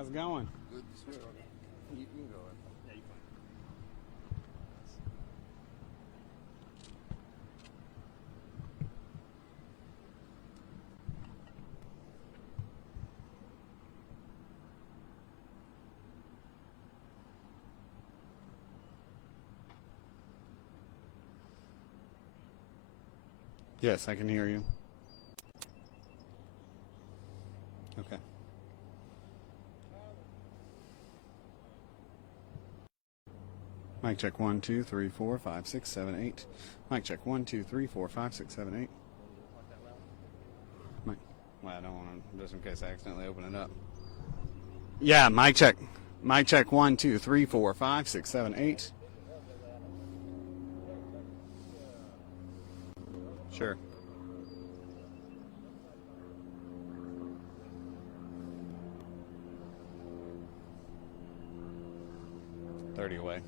How's it going? Good. You can go. Yeah, you fine. Yes, I can hear you. Okay. Mic check 1, 2, 3, 4, 5, 6, 7, 8. Mic check 1, 2, 3, 4, 5, 6, 7, 8. Mic. Well, I don't want to, just in case I accidentally open it up. Yeah, mic check. Mic check 1, 2, 3, 4, 5, 6, 7, 8. Sure. $30 away.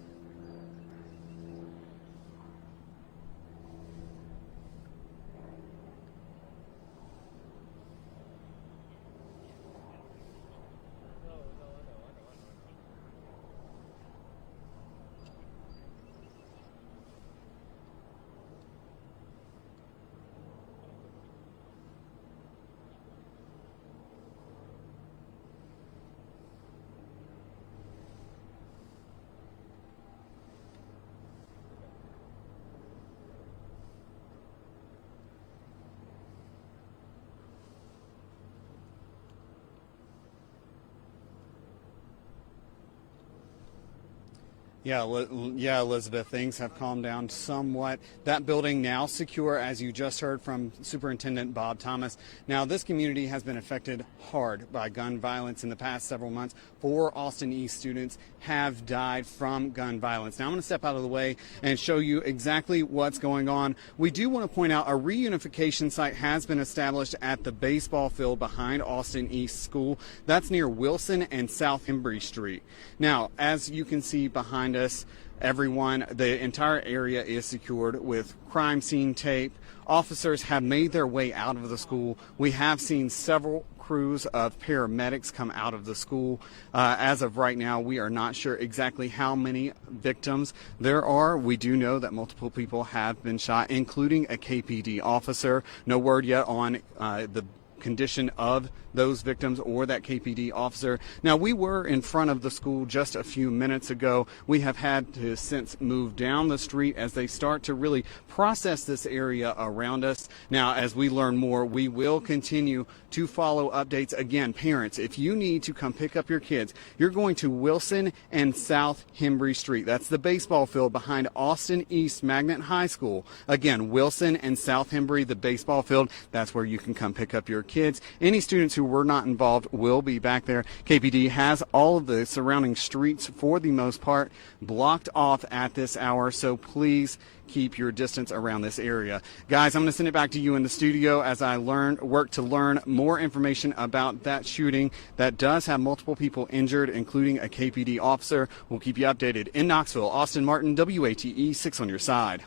Yeah, Elizabeth, things have calmed down somewhat. That building now secure, as you just heard from Superintendent Bob Thomas. Now, this community has been affected hard by gun violence in the past several months. 4 Austin East students have died from gun violence. Now, I'm going to step out of the way and show you exactly what's going on. We do want to point out a reunification site has been established at the baseball field behind Austin East School. That's near Wilson and South Embry Street. Now, as you can see behind us, everyone, the entire area is secured with crime scene tape. Officers have made their way out of the school. We have seen several crews of paramedics come out of the school. As of right now, we are not sure exactly how many victims there are. We do know that multiple people have been shot, including a KPD officer. No word yet on the condition of those victims or that KPD officer. Now, we were in front of the school just a few minutes ago. We have had to since move down the street as they start to really process this area around us. Now, as we learn more, we will continue to follow updates. Again, parents, if you need to come pick up your kids, you're going to Wilson and South Hembry Street. That's the baseball field behind Austin East Magnet High School. Again, Wilson and South Hembry, the baseball field, that's where you can come pick up your kids. Any students who were not involved will be back there. KPD has all of the surrounding streets, for the most part, blocked off at this hour, so please keep your distance around this area. Guys, I'm going to send it back to you in the studio as I work to learn more information about that shooting that does have multiple people injured, including a KPD officer. We'll keep you updated. In Knoxville, Austin Martin, WATE 6 on your side.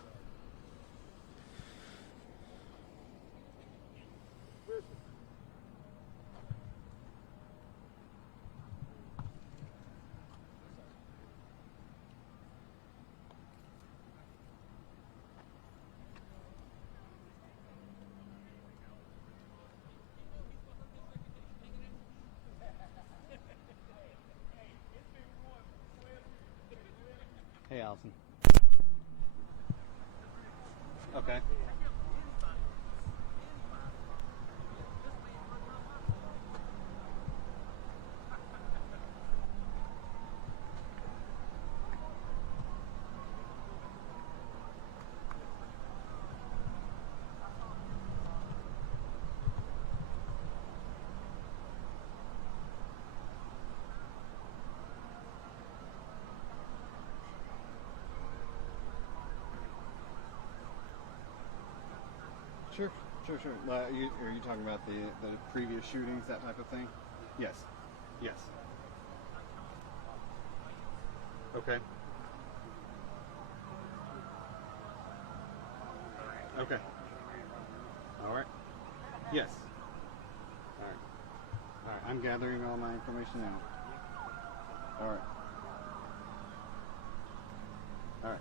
Hey, Allison. Okay. Sure. Are you talking about the previous shootings, that type of thing? Yes. Okay. All right. Yes. All right. I'm gathering all my information now. All right. All right.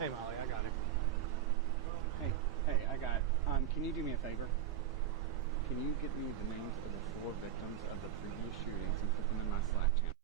Hey, Molly, I got it. Hey, I got it. Can you do me a favor? Can you get me the names of the 4 victims of the previous shootings and put them in my Slack channel?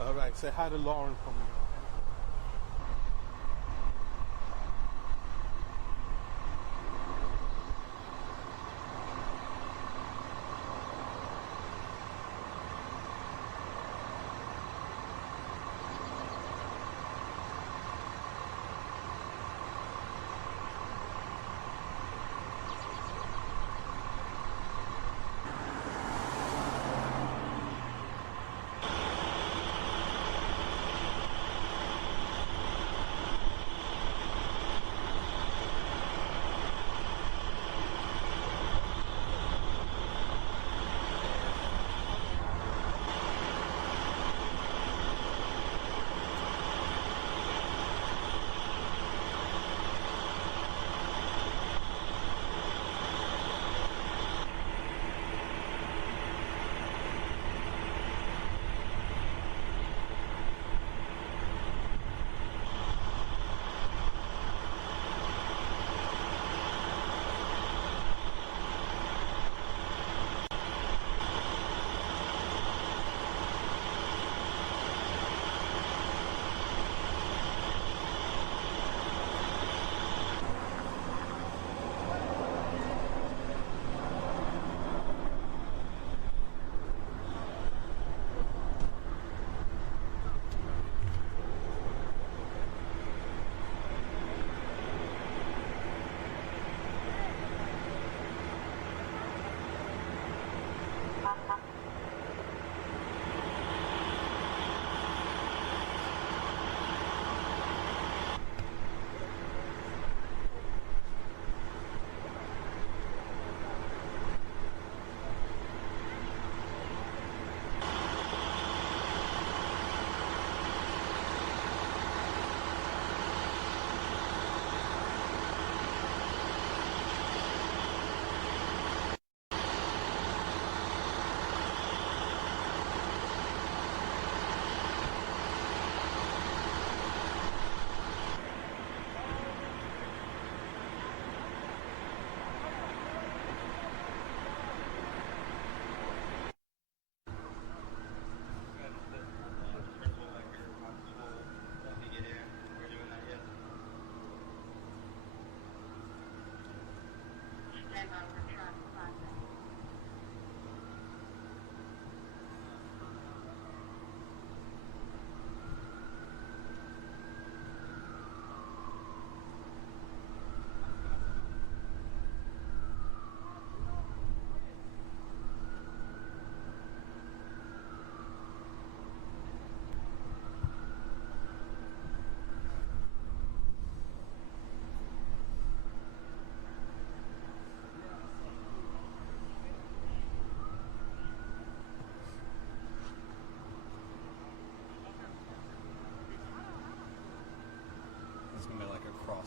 All right. Say hi to Lauren for me.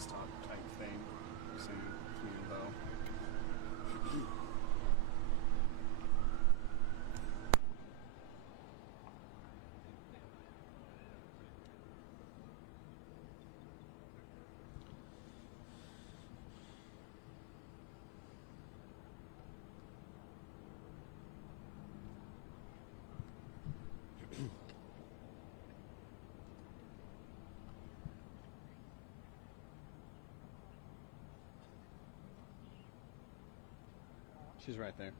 top type thing. Same with me and Bo. She's right there.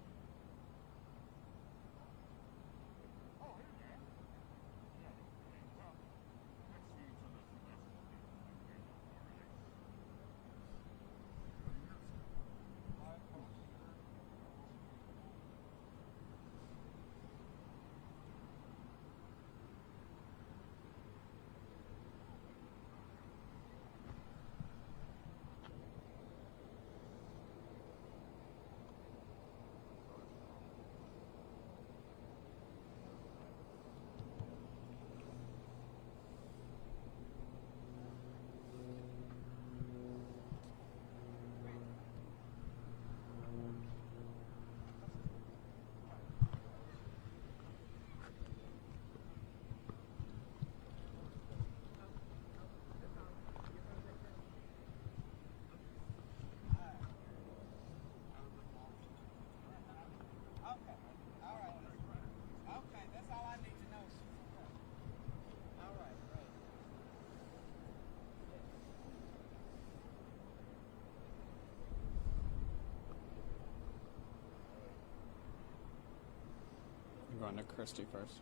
I'm going to Christy first.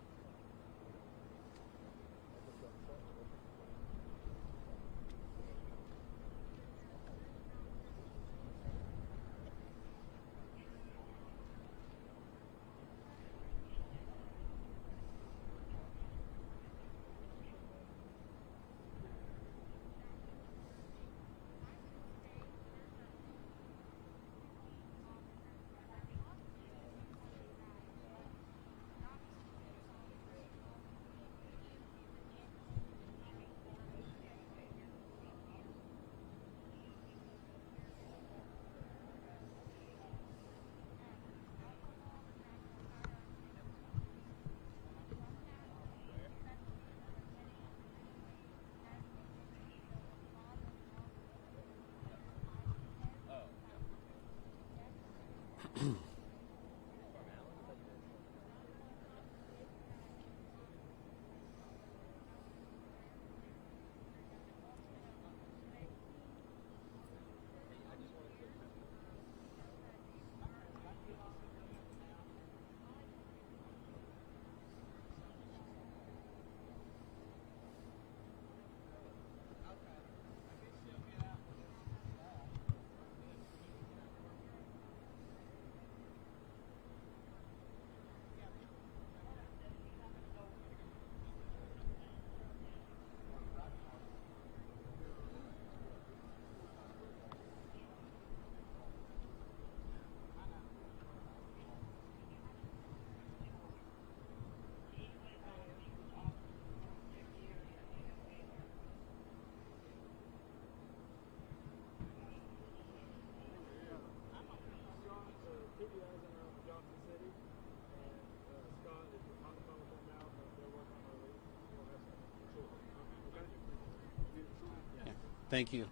Thank you.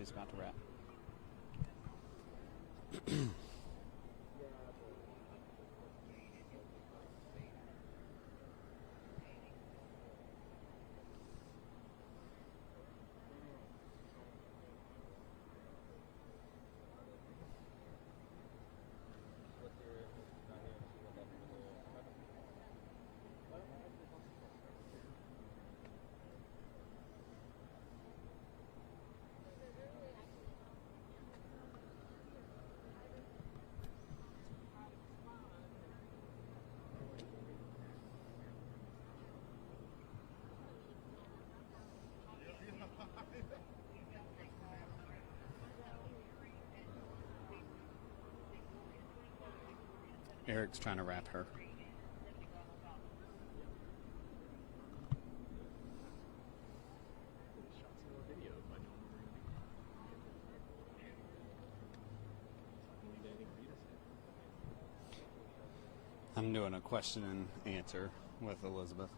she's about to wrap. Eric's trying to wrap her. I'm doing a question and answer with Elizabeth.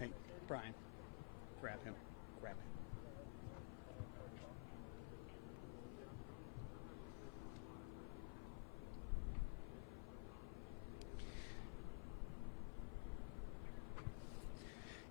Hey, Brian, grab him. Grab him.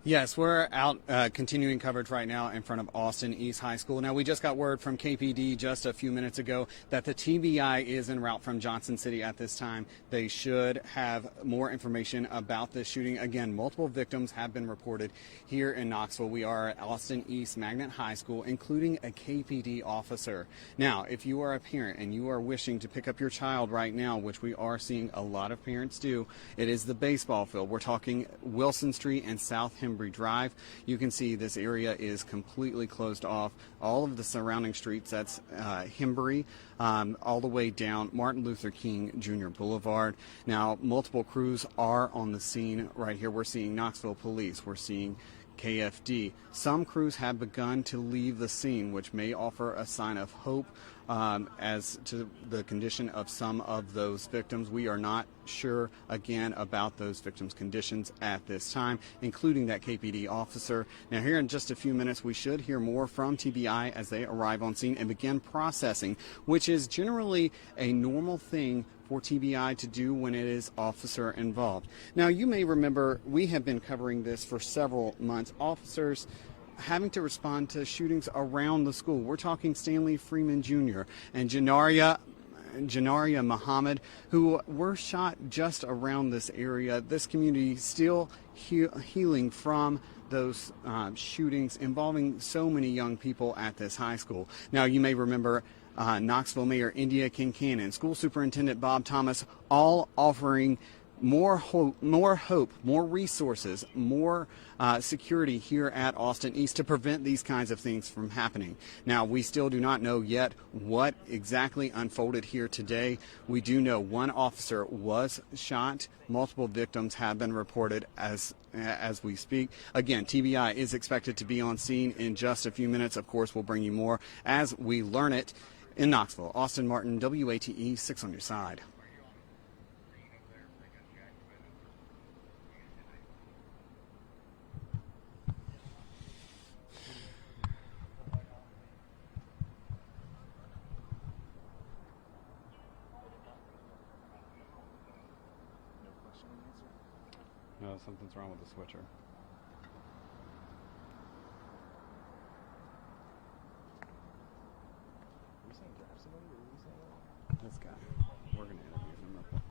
Yes, we're out continuing coverage right now in front of Austin East High School. Now, we just got word from KPD just a few minutes ago that the TBI is en route from Johnson City at this time. They should have more information about this shooting. Again, multiple victims have been reported here in Knoxville. We are at Austin East Magnet High School, including a KPD officer. Now, if you are a parent and you are wishing to pick up your child right now, which we are seeing a lot of parents do, it is the baseball field. We're talking Wilson Street and South Hembry Drive. You can see this area is completely closed off. All of the surrounding streets, that's Hembry, all the way down Martin Luther King Jr. Boulevard. Now, multiple crews are on the scene right here. We're seeing Knoxville Police. We're seeing KFD. Some crews have begun to leave the scene, which may offer a sign of hope as to the condition of some of those victims. We are not sure, again, about those victims' conditions at this time, including that KPD officer. Now, here in just a few minutes, we should hear more from TBI as they arrive on scene and begin processing, which is generally a normal thing for TBI to do when it is officer involved. Now, you may remember we have been covering this for several months. Officers having to respond to shootings around the school. We're talking Stanley Freeman Jr. and Janaria Muhammad, who were shot just around this area. This community still healing from those shootings involving so many young people at this high school. Now, you may remember Knoxville Mayor India Kincannon, School Superintendent Bob Thomas, all offering more hope, more resources, more security here at Austin East to prevent these kinds of things from happening. Now, we still do not know yet what exactly unfolded here today. We do know one officer was shot. Multiple victims have been reported as we speak. Again, TBI is expected to be on scene in just a few minutes. Of course, we'll bring you more as we learn it. In Knoxville, Austin Martin, WATE 6 on your side. No, something's wrong with the switcher. This guy. We're going to interview him real quick.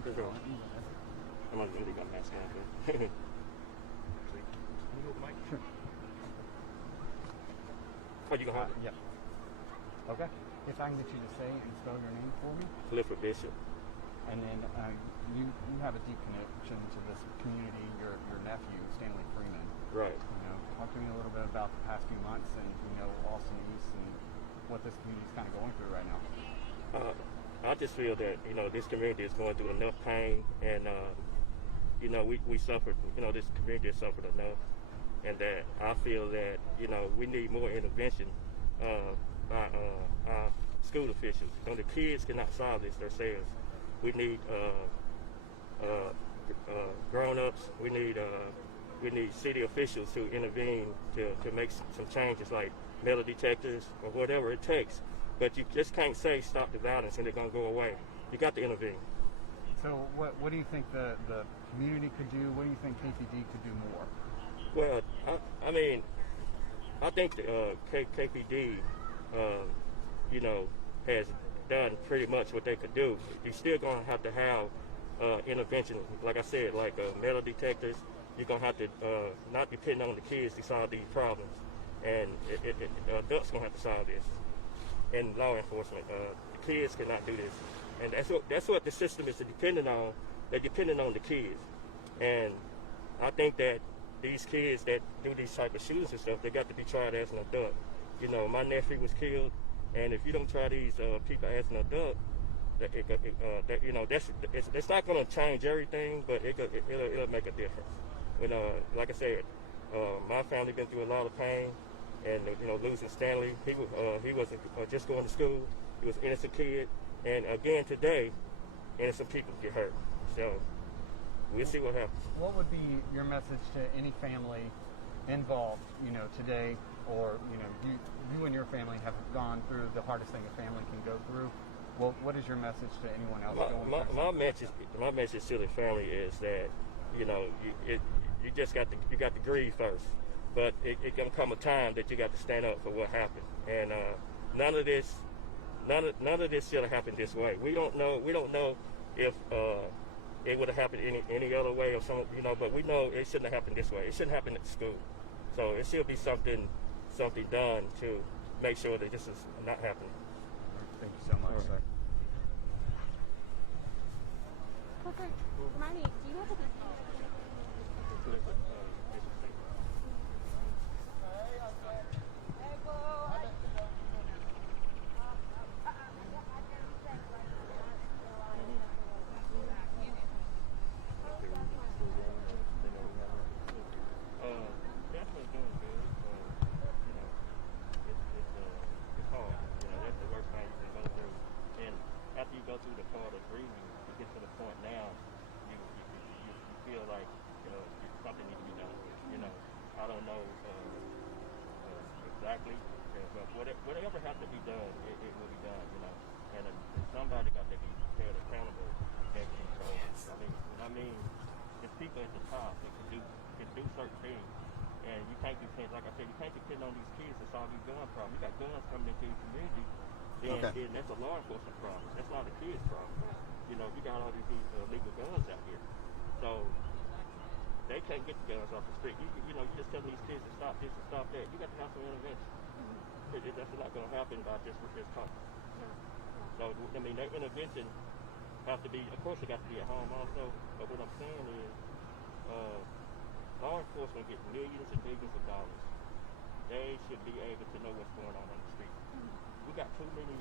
You can Sure. call it. You go ahead. I'm gonna got mask on. Can you hold the mic? Sure. Oh, you gonna hold it? Yeah. Okay. If I can get you to say and spell your name for me, Clifford Bishop. and then you have a deep connection to this community. Your nephew Stanley Freeman. Right. You know, talk to me a little bit about the past few months and Austin East and what this community is kind of going through right now. I just feel that this community is going through enough pain, and we suffered. This community has suffered enough, and that I feel that we need more intervention by our school officials. The kids cannot solve this themselves. We need grown-ups. We need city officials to intervene to make some changes, like metal detectors or whatever it takes. But you just can't say stop the violence and they're going to go away. You got to intervene. So what do you think the community could do? What do you think KPD could do more? Well, I think the KPD, has done pretty much what they could do. You're still going to have intervention, like I said, like metal detectors. You're going to have to not depend on the kids to solve these problems. And adults going to have to solve this. And law enforcement, the kids cannot do this. And that's what the system is dependent on. They're dependent on the kids. And I think that these kids that do these type of shootings and stuff, they got to be tried as an adult. My nephew was killed, and if you don't try these people as an adult, it's not going to change everything, but it'll make a difference. Like I said, my family been through a lot of pain, and losing Stanley, he wasn't just going to school. He was an innocent kid, and again today, innocent people get hurt. So we'll see what happens. What would be your message to any family involved, today, or you and your family have gone through the hardest thing a family can go through? Well, what is your message to anyone else going through? My message to the family is that you just got to grieve first, but it can come a time that you got to stand up for what happened, and none of this should have happened this way. We don't know if it would have happened any other way or something, but we know it shouldn't have happened this way. It shouldn't happen at school. So it should be something done to make sure that this is not happening. Thank you so much, sir. Clifford, remind me, do you have a whatever has to be done, it will be done, and somebody got to be held accountable and controlled. I mean, it's people at the top that can do certain things, and you can't depend, like I said, you can't depend on these kids to solve these gun problems. You got guns coming into your community, then that's a law enforcement problem. That's not a kid's problem. You got all these illegal guns out here, so they can't get the guns off the street. You just tell these kids to stop this and stop that. You got to have some intervention. That's not going to happen by just with this talk. So, that intervention have to be, of course, it got to be at home also. But what I'm saying is, law enforcement get millions and millions of dollars. They should be able to know what's going on the street. We got too many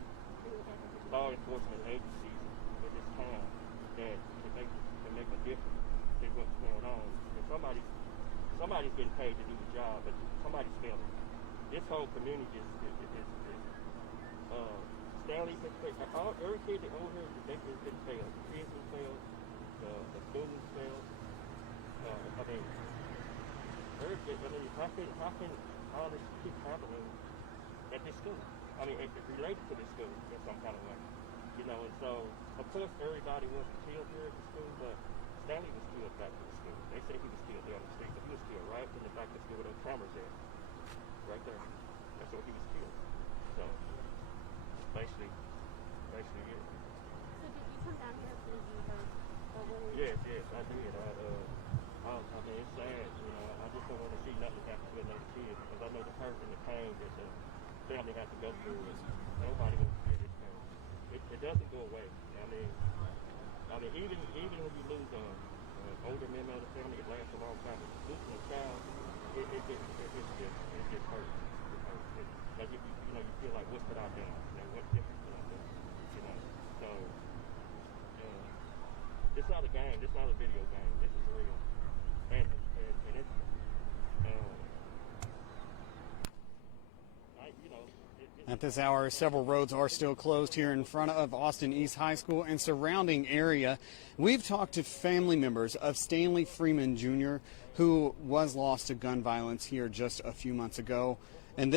law enforcement agencies in this town that can make a difference in what's going on. And somebody's getting paid to do the job, but somebody's failing. This whole community is Stanley has failed. Every kid that over here, they has been failed. The kids have failed. The students failed. How can all this keep happening at this school? It's related to this school in some kind of way. And so, of course, everybody wasn't killed here at the school, but Stanley was killed back to the school. They say he was killed there on the street, but he was killed right in the back of the school with those cameras there. Right there. That's where he was killed. So, basically it. So did you come down here as soon as you heard the I did. I mean, it's sad. You know, I just don't want to see nothing happen to another kid because I know the hurt and the pain that the family has to go through. And nobody wants to hear this pain. It doesn't go away. I mean, even when you lose an older member of the family, it lasts a long time. Losing a child, it just hurts. It hurts. Like you know, you feel like, what could I do? You know, what difference could I do? You know, so it's not a game. It's not a video game. This is real, and it's you know. At this hour, several roads are still closed here in front of Austin East High School and surrounding area. We've talked to family members of Stanley Freeman Jr., who was lost to gun violence here just a few months ago. And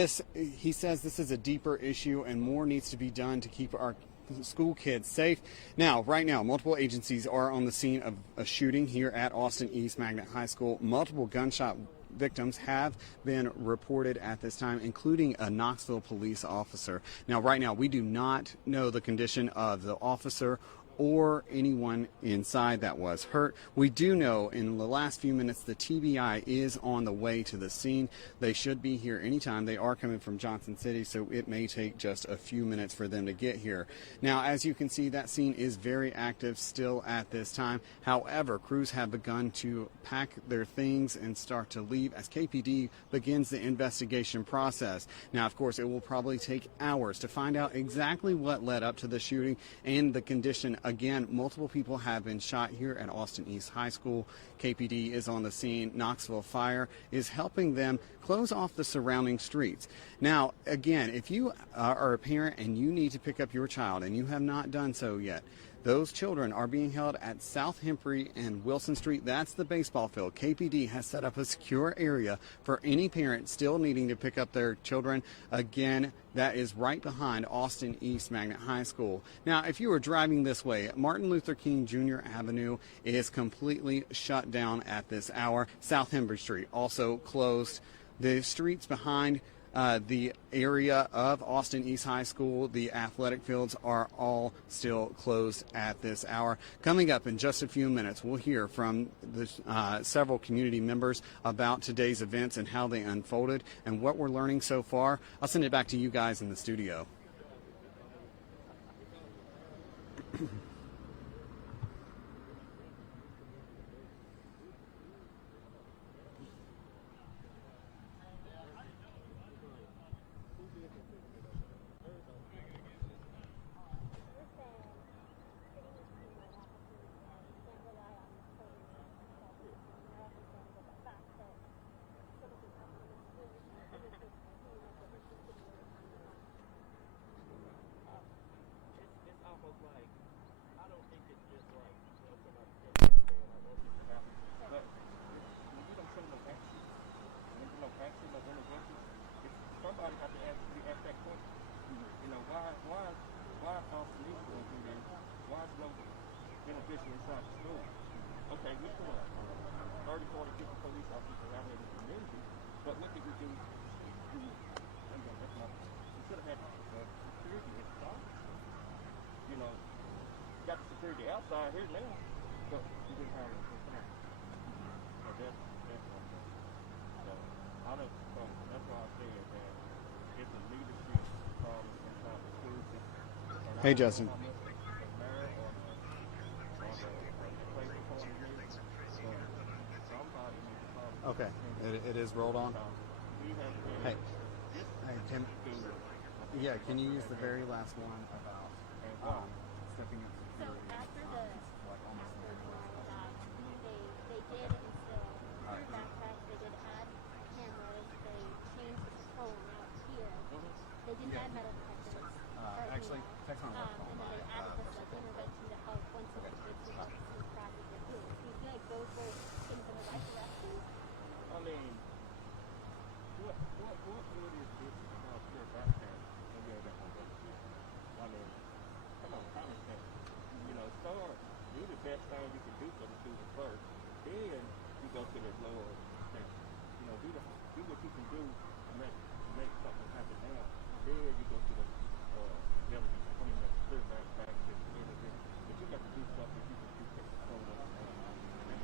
he says this is a deeper issue and more needs to be done to keep our school kids safe. Now, right now, multiple agencies are on the scene of a shooting here at Austin East Magnet High School. Multiple gunshot victims have been reported at this time, including a Knoxville police officer. Now, right now, we do not know the condition of the officer or anyone inside that was hurt. We do know in the last few minutes the TBI is on the way to the scene. They should be here anytime. They are coming from Johnson City, so it may take just a few minutes for them to get here. Now, as you can see, that scene is very active still at this time. However, crews have begun to pack their things and start to leave as KPD begins the investigation process. Now, of course, it will probably take hours to find out exactly what led up to the shooting and the condition. Again, multiple people have been shot here at Austin East High School. KPD is on the scene. Knoxville Fire is helping them close off the surrounding streets. Now, again, if you are a parent and you need to pick up your child and you have not done so yet, those children are being held at South Hemprey and Wilson Street. That's the baseball field. KPD has set up a secure area for any parent still needing to pick up their children. Again, that is right behind Austin East Magnet High School. Now, if you are driving this way, Martin Luther King Jr. Avenue is completely shut down at this hour. South Hemprey Street also closed. The streets behind the area of Austin East High School, the athletic fields are all still closed at this hour. Coming up in just a few minutes, we'll hear from the several community members about today's events and how they unfolded and what we're learning so far. I'll send it back to you guys in the studio. Somebody have to ask that question. You know, why is Austin East going through this? Why is no beneficial inside the school? Okay, we put 30, 40, 50 police officers out here in the community, but what did we do? We should have had security at the top. You know, got the security outside here now, but we didn't have it inside. So that's one thing. So that's why I said that it's a leadership problem inside the school system. Hey, Justin. Okay, it is rolled on. Hey, can you use the very last one about stepping up So after the died, they did instill through backpacks. They did add cameras. They changed the patrol out here. They didn't add metal detectors. Actually, text on and then they added this intervention to help once the kids who help in practice their tools. Do you feel like those were things in the right direction? I mean, what good is this about pure backpack and you're that one go to school? I mean, come on, common sense. You know, start, do the best thing you can do for the student first. Then you go to this lower thing. You know, do what you can do to make something happen now. Then you go to the clear backpacks and everything. But you got to do stuff that you can do to control us. And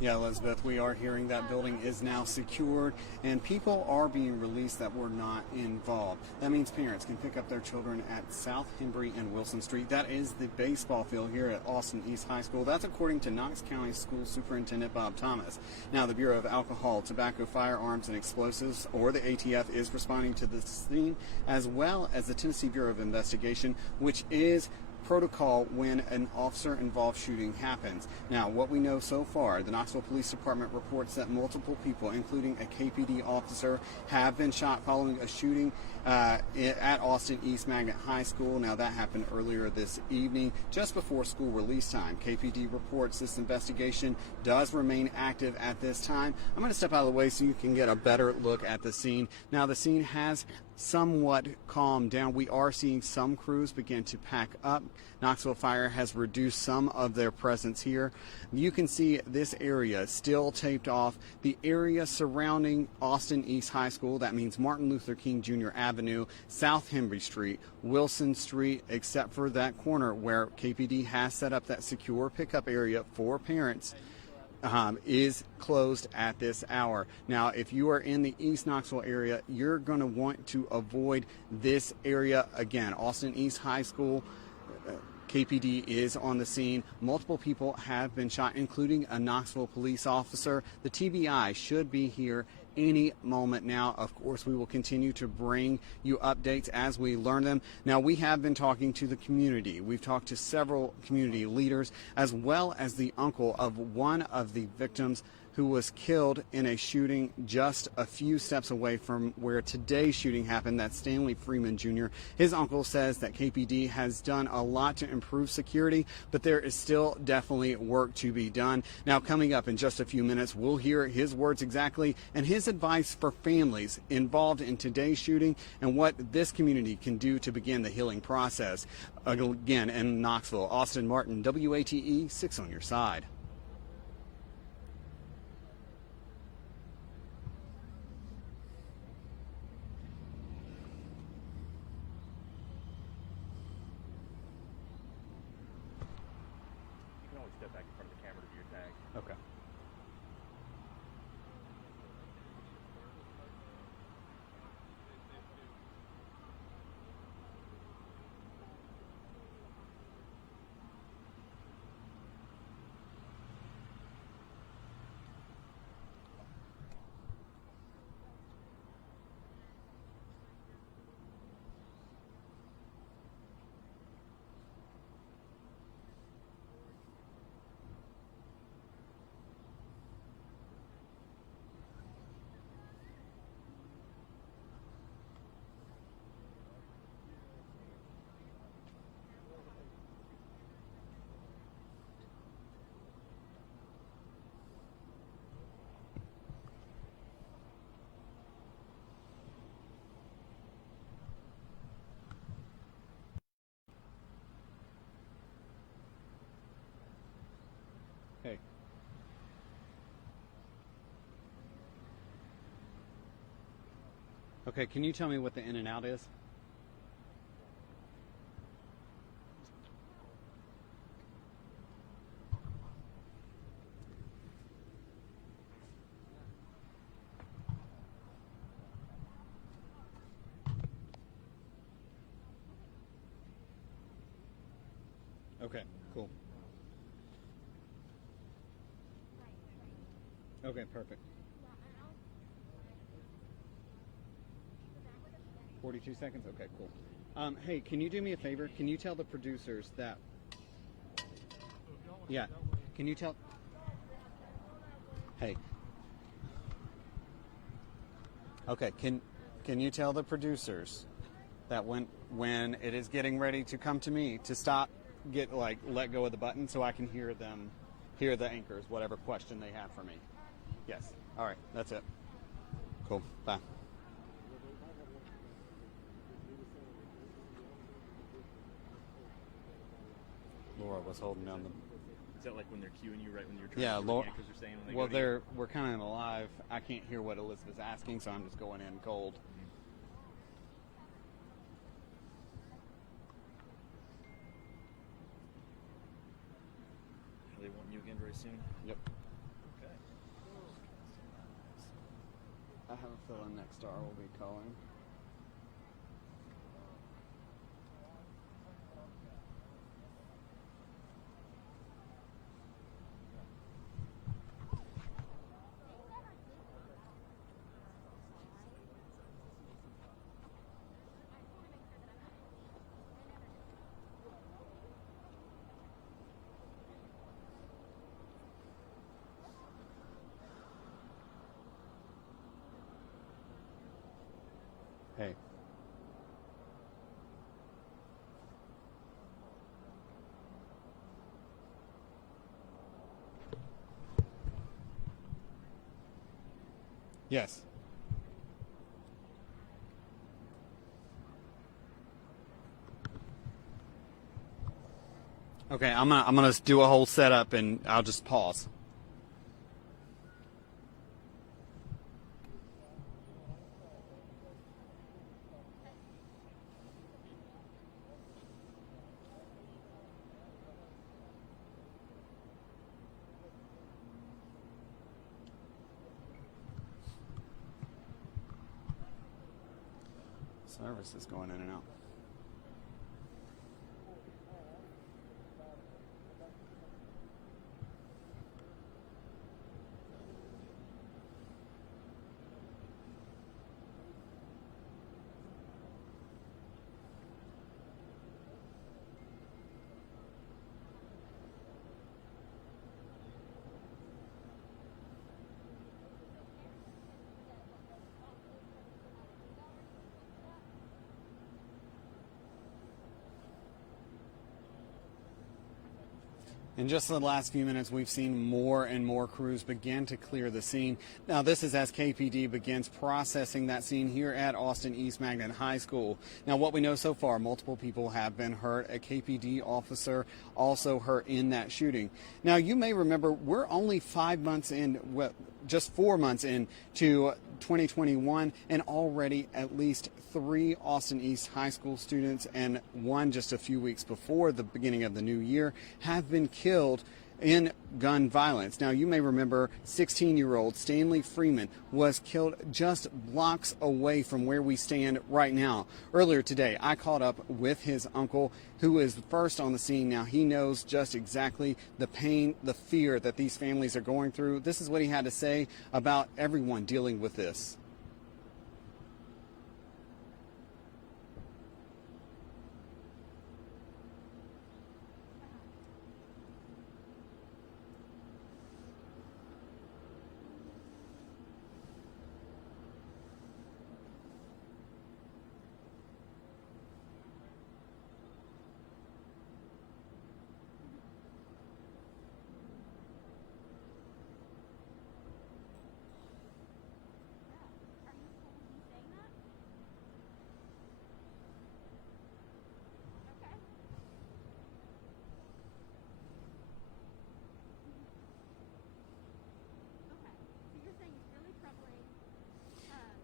Yeah, Elizabeth, we are hearing that building is now secured and people are being released that were not involved. That means parents can pick up their children at South Hembry and Wilson Street. That is the baseball field here at Austin East High School. That's according to Knox County School Superintendent Bob Thomas. Now, the Bureau of Alcohol, Tobacco, Firearms, and Explosives, or the ATF, is responding to the scene, as well as the Tennessee Bureau of Investigation, which is protocol when an officer-involved shooting happens. Now, what we know so far, the Knoxville Police Department reports that multiple people, including a KPD officer, have been shot following a shooting at Austin East Magnet High School. Now, that happened earlier this evening, just before school release time. KPD reports this investigation does remain active at this time. I'm going to step out of the way so you can get a better look at the scene. Now, the scene has somewhat calmed down. We are seeing some crews begin to pack up. Knoxville Fire has reduced some of their presence here. You can see this area still taped off. The area surrounding Austin East High School, that means Martin Luther King Jr. Avenue, South Hembry Street, Wilson Street, except for that corner where KPD has set up that secure pickup area for parents, is closed at this hour. Now, if you are in the East Knoxville area, you're going to want to avoid this area. Again, Austin East High School, KPD is on the scene. Multiple people have been shot, including a Knoxville police officer. The TBI should be here any moment now. Of course, we will continue to bring you updates as we learn them. Now, we have been talking to the community. We've talked to several community leaders, as well as the uncle of one of the victims who was killed in a shooting just a few steps away from where today's shooting happened. That's Stanley Freeman Jr. His uncle says that KPD has done a lot to improve security, but there is still definitely work to be done. Now, coming up in just a few minutes, we'll hear his words exactly and his advice for families involved in today's shooting and what this community can do to begin the healing process. Again, in Knoxville, Austin Martin, WATE 6 on your side. Step back in front of the camera to do your tag. Okay. Hey. Okay, can you tell me what the in and out is? Okay, cool. Okay, perfect. 42 seconds? Okay, cool. Hey, can you do me a favor? Can you tell the producers that... Yeah, can you tell... Hey. Okay, can you tell the producers that when it is getting ready to come to me to stop, let go of the button so I can hear the anchors, whatever question they have for me. Yes. All right, that's it. Cool. Bye. Laura was holding down the... Is that like when they're cueing you right when you're trying Yeah, to Laura. because they're saying when they Well, go to you? we're kind of live. I can't hear what Elizabeth's asking, so I'm just going in cold. Are they wanting you again very soon? Yep. Okay. I have a feeling next star will be calling. Hey. Yes. Okay, I'm gonna do a whole setup and I'll just pause. Service is going in and out. In just the last few minutes, we've seen more and more crews begin to clear the scene. Now, this is as KPD begins processing that scene here at Austin East Magnet High School. Now, what we know so far, multiple people have been hurt. A KPD officer also hurt in that shooting. Now, you may remember we're only 5 months in, well, just 4 months into 2021, and already at least 3 Austin East High School students and 1 just a few weeks before the beginning of the new year have been killed in gun violence. Now, you may remember 16-year-old Stanley Freeman was killed just blocks away from where we stand right now. Earlier today, I caught up with his uncle, who is first on the scene. Now, he knows just exactly the pain, the fear that these families are going through. This is what he had to say about everyone dealing with this.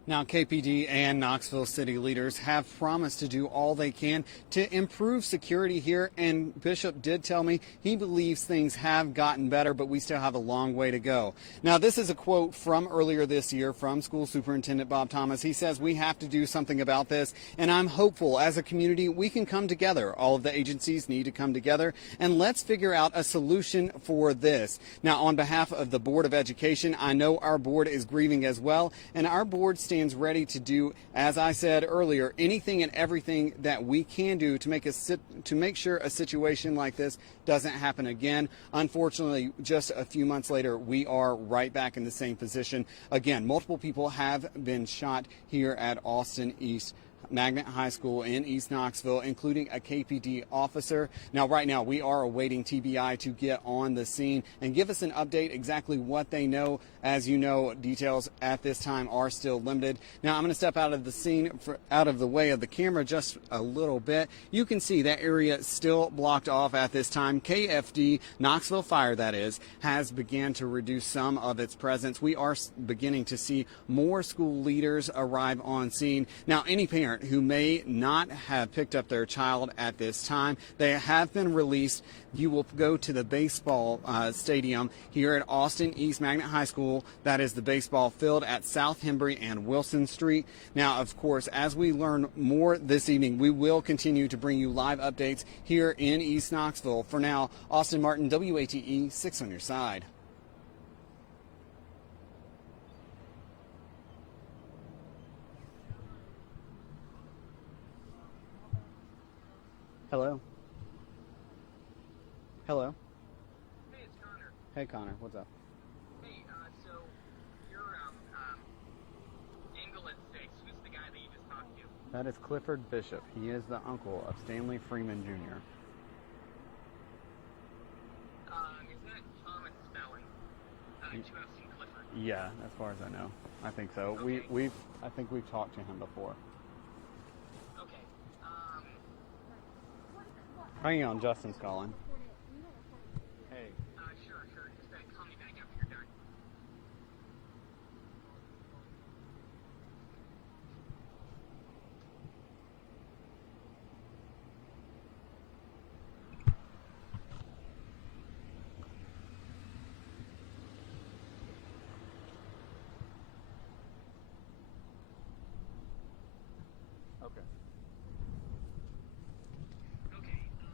Now, KPD and Knoxville city leaders have promised to do all they can to improve security here, and Bishop did tell me he believes things have gotten better, but we still have a long way to go. Now, this is a quote from earlier this year from School Superintendent Bob Thomas. He says, "We have to do something about this, and I'm hopeful as a community we can come together. All of the agencies need to come together, and let's figure out a solution for this." Now, on behalf of the Board of Education, I know our board is grieving as well, and our board stands ready to do, as I said earlier, anything and everything that we can do to make sure a situation like this doesn't happen again. Unfortunately, just a few months later, we are right back in the same position. Again, multiple people have been shot here at Austin East Magnet High School in East Knoxville, including a KPD officer. Now, right now, we are awaiting TBI to get on the scene and give us an update exactly what they know. As you know, details at this time are still limited. Now, I'm going to step out of the scene, out of the way of the camera just a little bit. You can see that area still blocked off at this time. KFD, Knoxville Fire that is, has begun to reduce some of its presence. We are beginning to see more school leaders arrive on scene. Now, any parent parent who may not have picked up their child at this time, they have been released. You will go to the baseball stadium here at Austin East Magnet High School. That is the baseball field at South Hembry and Wilson Street. Now, of course, as we learn more this evening, we will continue to bring you live updates here in East Knoxville. For now, Austin Martin, WATE 6 on your side. Hello. Hello. Hey, it's Connor. Hey, Connor. What's up? Hey, so you're Angle at 6. Who's the guy that you just talked to? That is Clifford Bishop. He is the uncle of Stanley Freeman Jr. Is that common spelling? To have seen Clifford? Yeah, as far as I know, I think so. Okay. I think we've talked to him before. Okay. Hang on, Justin's calling. Hey. Sure. Just call me back after you're done. Okay. Okay, so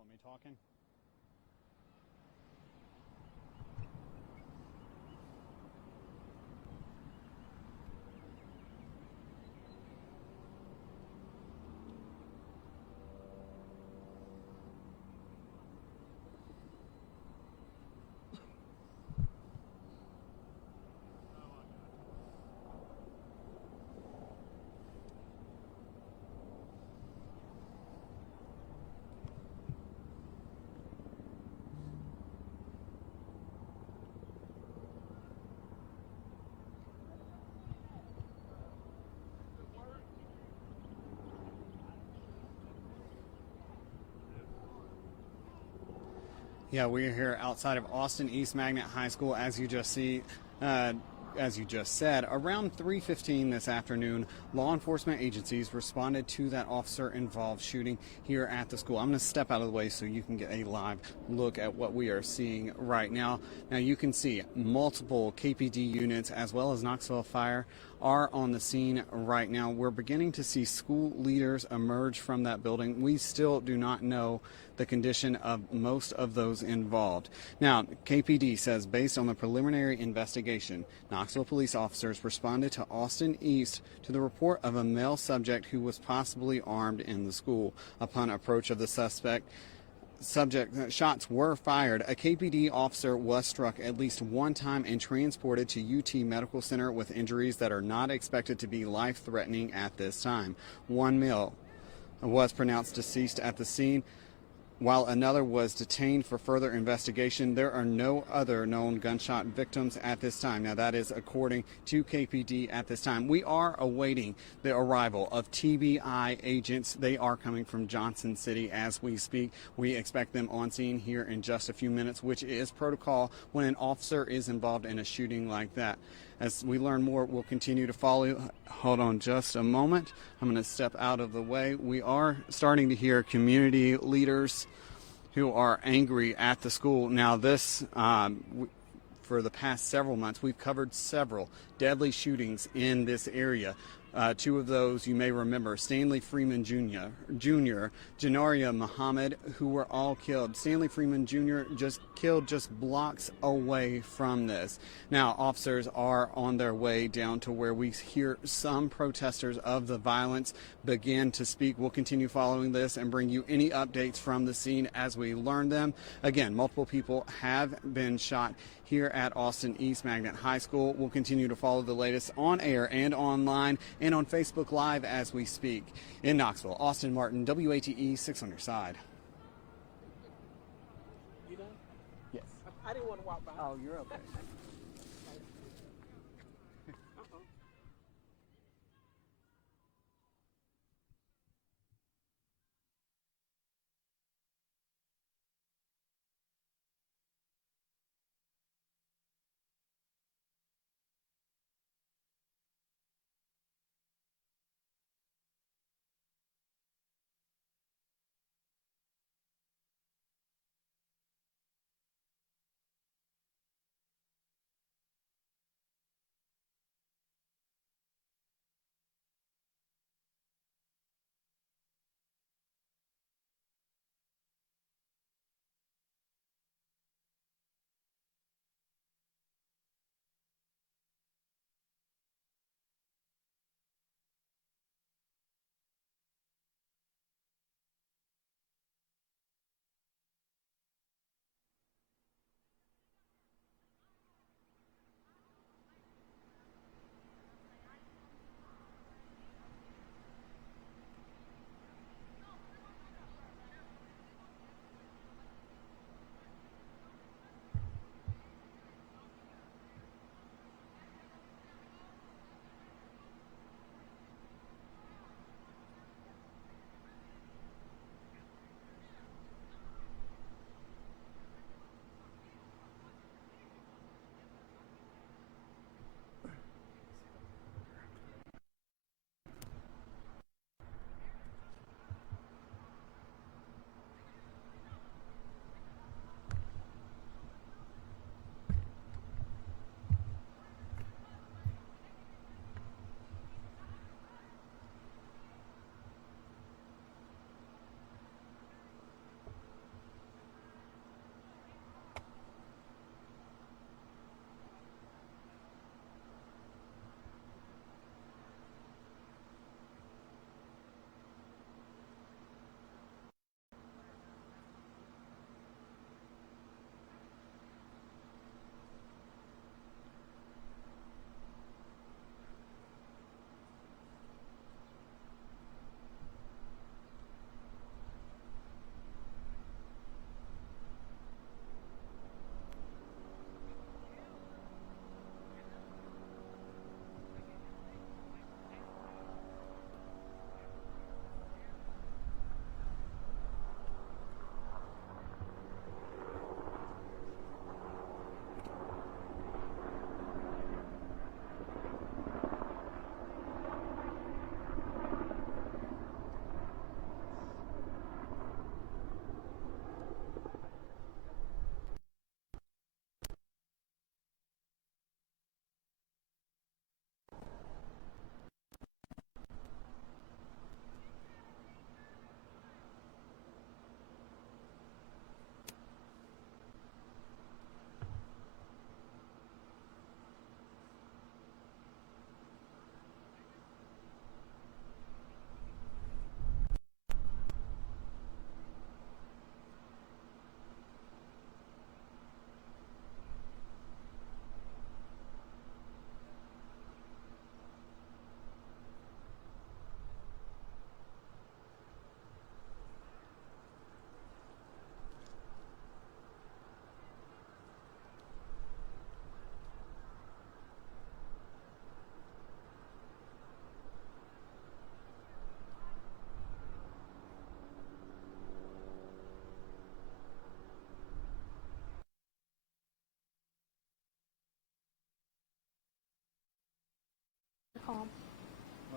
want me talking? Yeah, we're here outside of Austin East Magnet High School, as you just see. As you just said, around 3:15 this afternoon, law enforcement agencies responded to that officer-involved shooting here at the school. I'm going to step out of the way so you can get a live look at what we are seeing right now. Now you can see multiple KPD units as well as Knoxville Fire are on the scene right now. We're beginning to see school leaders emerge from that building. We still do not know the condition of most of those involved. Now, KPD says based on the preliminary investigation, Knoxville police officers responded to Austin East to the report of a male subject who was possibly armed in the school. Upon approach of the subject, shots were fired. A KPD officer was struck at least one time and transported to UT Medical Center with injuries that are not expected to be life-threatening at this time. One male was pronounced deceased at the scene, while another was detained for further investigation. There are no other known gunshot victims at this time. Now, that is according to KPD at this time. We are awaiting the arrival of TBI agents. They are coming from Johnson City as we speak. We expect them on scene here in just a few minutes, which is protocol when an officer is involved in a shooting like that. As we learn more, we'll continue to follow. Hold on just a moment. I'm going to step out of the way. We are starting to hear community leaders who are angry at the school. Now, this, for the past several months, we've covered several deadly shootings in this area. Two of those you may remember, Stanley Freeman Jr., Janaria Muhammad, who were all killed. Stanley Freeman Jr. just killed just blocks away from this. Now, officers are on their way down to where we hear some protesters of the violence begin to speak. We'll continue following this and bring you any updates from the scene as we learn them. Again, multiple people have been shot here at Austin East Magnet High School. We'll continue to follow the latest on air and online and on Facebook Live as we speak. In Knoxville, Austin Martin, WATE 6 on your side. You done? Yes. I didn't want to walk by. Oh, you're okay.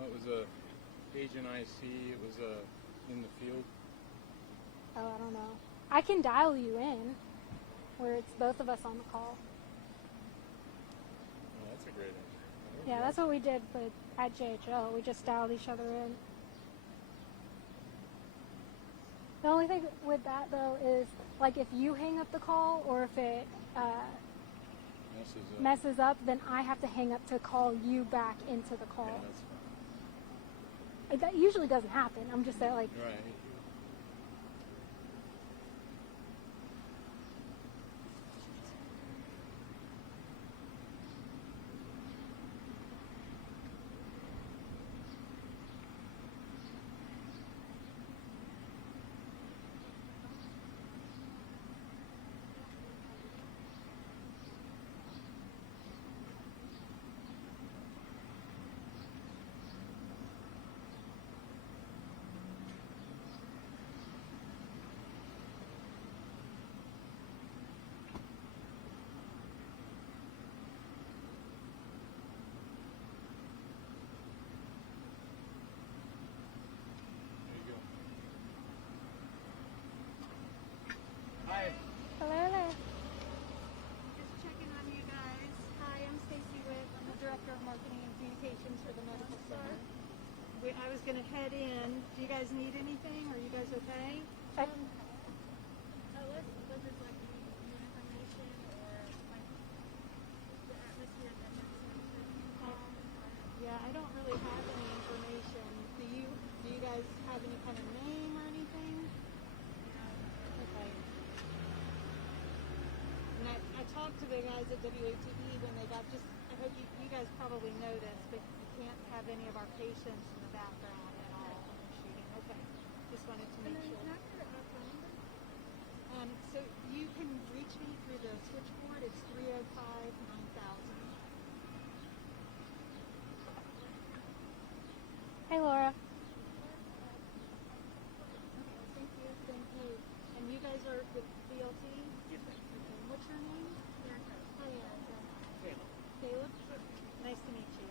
It was a agent IC. It was in the field. Oh, I don't know. I can dial you in, where it's both of us on the call. Oh, that's a great idea. Yeah, that's what we did at JHL. We just dialed each other in. The only thing with that, though, is like if you hang up the call or if it messes up, then I have to hang up to call you back into the call. Yeah, that's fine. That usually doesn't happen. I'm just saying, like, Right. hello. Just checking on you guys. Hi, I'm Stacy Witt. I'm the Director of Marketing and Communications for the Medical Center. I was going to head in. Do you guys need anything? Are you guys okay? Was it like new information or like the atmosphere that Yeah, I don't really have any information. Do you guys have any kind of name or anything? Okay. And I talked to the guys at WATE when they got I hope you guys probably know this, but you can't have any of our patients in the background at all when you're shooting. Okay. Just wanted to make sure. So you can reach me through the switchboard. It's 305-9000. Hey, Laura. Okay, thank you. Thank you. And you guys are with BLT? Yes, ma'am. Okay. What's your name? Erica. Hi, Erica. Caleb. Caleb? Nice to meet you.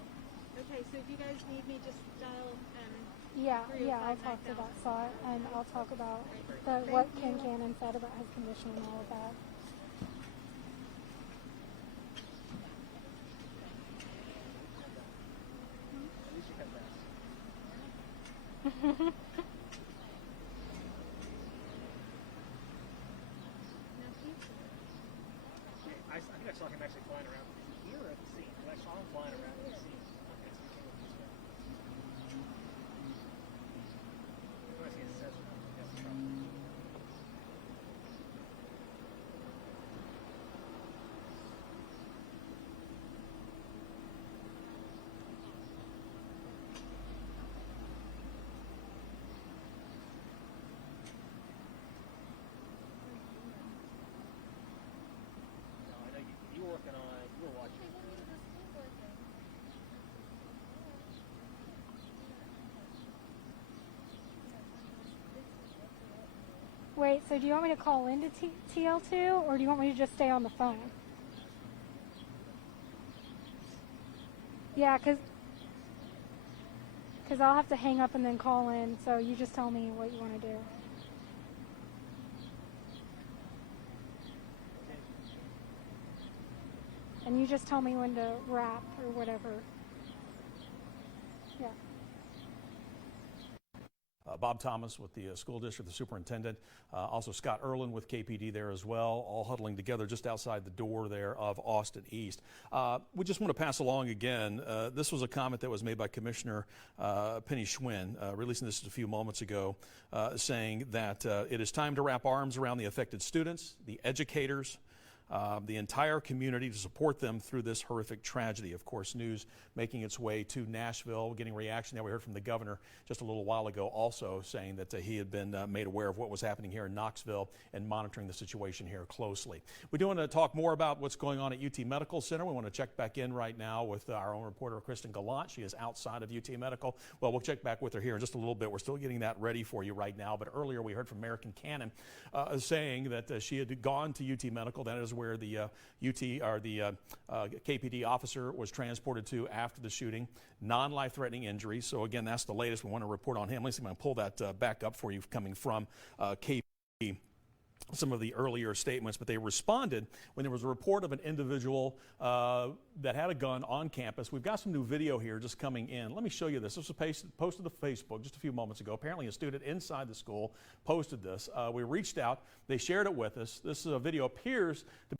Okay, so if you guys need me, just dial Yeah, I'll talk to that side, and I'll talk about what Ken Cannon said about his condition and all of that. I think I saw him actually flying around here at the scene. I saw him flying around at the scene. Okay, so he came up this way. I see it says that's the truck. No, I know you were working on it. You were watching. Wait, so do you want me to call into TL2, or do you want me to just stay on the phone? Yeah, because I'll have to hang up and then call in, so you just tell me what you want to do. And you just tell me when to wrap or whatever. Yeah. Bob Thomas with the school district, the superintendent, also Scott Erlin with KPD there as well, all huddling together just outside the door there of Austin East. We just want to pass along again, this was a comment that was made by Commissioner Penny Schwinn, releasing this a few moments ago, saying that it is time to wrap arms around the affected students, the educators, the entire community to support them through this horrific tragedy. Of course, news making its way to Nashville, getting reaction there. We heard from the governor just a little while ago also saying that he had been made aware of what was happening here in Knoxville and monitoring the situation here closely. We do want to talk more about what's going on at UT Medical Center. We want to check back in right now with our own reporter, Kristen Gallant. She is outside of UT Medical. Well, we'll check back with her here in just a little bit. We're still getting that ready for you right now. But earlier we heard from American Cannon saying that she had gone to UT Medical. That is is where the KPD officer was transported to after the shooting. Non-life-threatening injuries. So again, that's the latest we want to report on him. Let me see if I can pull that back up for you coming from KPD. Some of the earlier statements, but they responded when there was a report of an individual that had a gun on campus. We've got some new video here just coming in. Let me show you this. This was posted to Facebook just a few moments ago. Apparently a student inside the school posted this. We reached out. They shared it with us. This video appears to